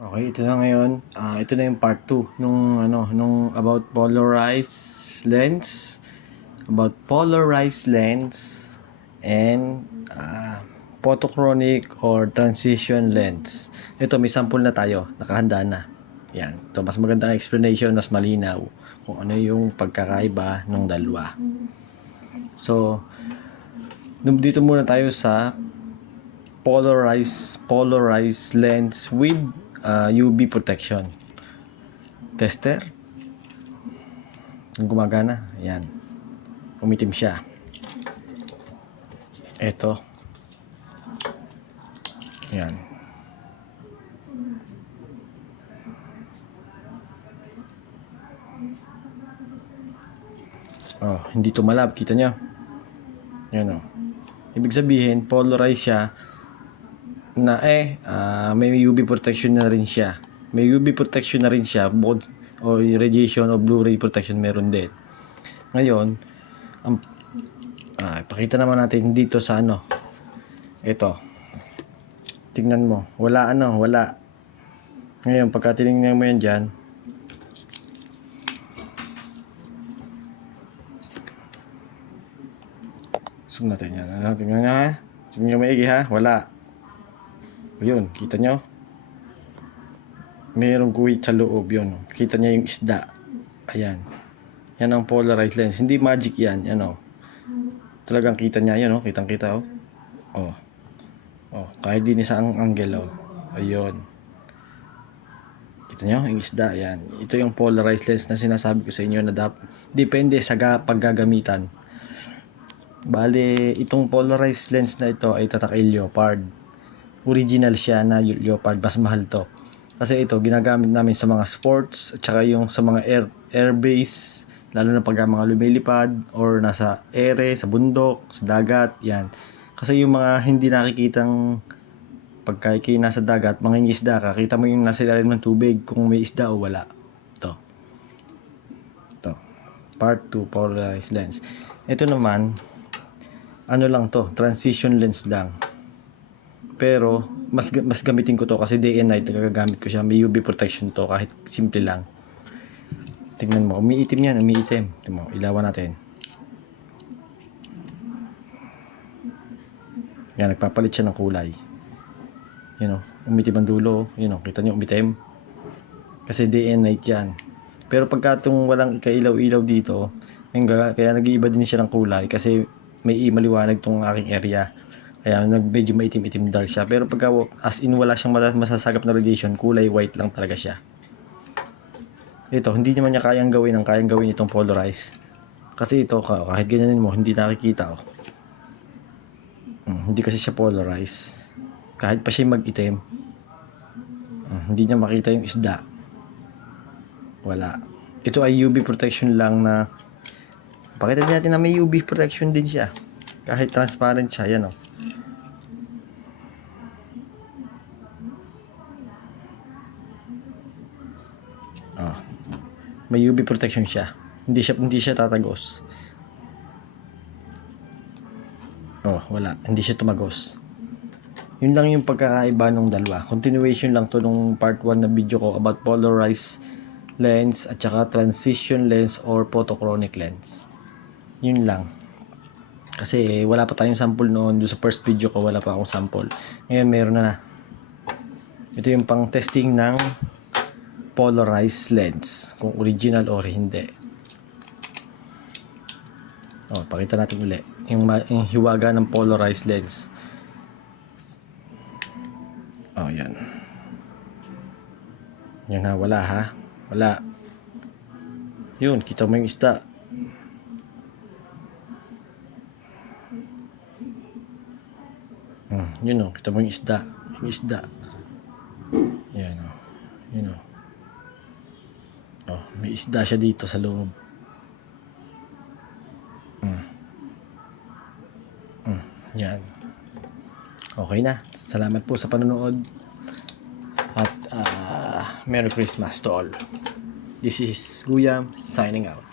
Okay, ito na ngayon. Ito na yung part 2 nung about polarized lens, and photochromic or transition lens. Ito, may sample na tayo, nakahanda na. Yan. Ito, mas magandang explanation, mas malinaw kung ano yung pagkakaiba ng dalawa. So, dito muna tayo sa polarized lens with UV protection tester. Yung gumagana, ayan, umitim siya. Ito, ayan, hindi tumalab, kita nyo, yan. Ibig sabihin polarized siya na may UV protection na rin siya. May UV protection na rin siya, both o radiation o Blu-ray protection meron din. Ngayon, pakita naman natin dito sa ito. Tingnan mo, wala. Ngayon, pagka tinignan mo yan dyan, zoom natin yan. Tingnan nyo ha. Tingnan nyo maigi ha. Wala. Yun, kita nyo? Mayroong guhit sa loob yun. Kita nyo yung isda. Ayan. Yan ang polarized lens. Hindi magic yan. Yan talagang kita niya yan kitang-kita kahit din sa angle ayun. Kita nyo yung isda yan. Ito yung polarized lens na sinasabi ko sa inyo na depende sa paggagamitan. Bale, itong polarized lens na ito ay Tatak Leopard. Original siya na Leopard, mas mahal to. Kasi ito ginagamit namin sa mga sports at saka yung sa mga airbase, lalo na pag mga lumilipad or nasa ere, sa bundok, sa dagat, yan. Kasi yung mga hindi nakikitang pagka nasa dagat, mga isda, kakita mo yung nasa ilalim ng tubig kung may isda o wala. Ito. Part 2 polarized lens. Ito naman, lang to, transition lens lang. Pero mas gamitin ko to kasi day and night nagagamit ko siya. May UV protection to kahit simple lang. Tingnan mo, umiitim yan, umiitim. Tingnan mo, ilawan natin. Yan, nagpapalit siya ng kulay. Umitim ang dulo. Kita nyo, umitim. Kasi day and night yan. Pero pagka itong walang kailaw-ilaw dito, kaya nag-iiba din siya ng kulay kasi may maliwanag tong aking area. Kaya medyo maitim-itim dark siya. Pero pagka as in wala siyang masasagap na radiation, kulay white lang talaga siya. Ito, hindi naman niya kayang gawin itong polarized. Kasi ito, kahit ganyanin mo, hindi nakikita hindi kasi siya polarized. Kahit pa siya mag-itim, hindi niya makita yung isda. Wala. Ito ay UV protection lang na pakita din natin na may UV protection din siya. Kahit transparent siya, yan may UV protection siya. Hindi siya tatagos. Wala. Hindi siya tumagos. Yun lang yung pagkakaiba ng dalawa. Continuation lang to nung part 1 na video ko about polarized lens at saka transition lens or photochromic lens. Yun lang. Kasi wala pa tayong sample noon. Doon sa first video ko wala pa akong sample. Ngayon meron na. Ito yung pang testing ng polarized lens, kung original or hindi. Pakita natin ulit yung hiwaga ng polarized lens. Yan wala. Yun, kita mo yung isda. Kita mo yung isda. Yan may isda siya dito sa loob. Yan. Okay na. Salamat po sa panonood. At Merry Christmas to all. This is Guyam signing out.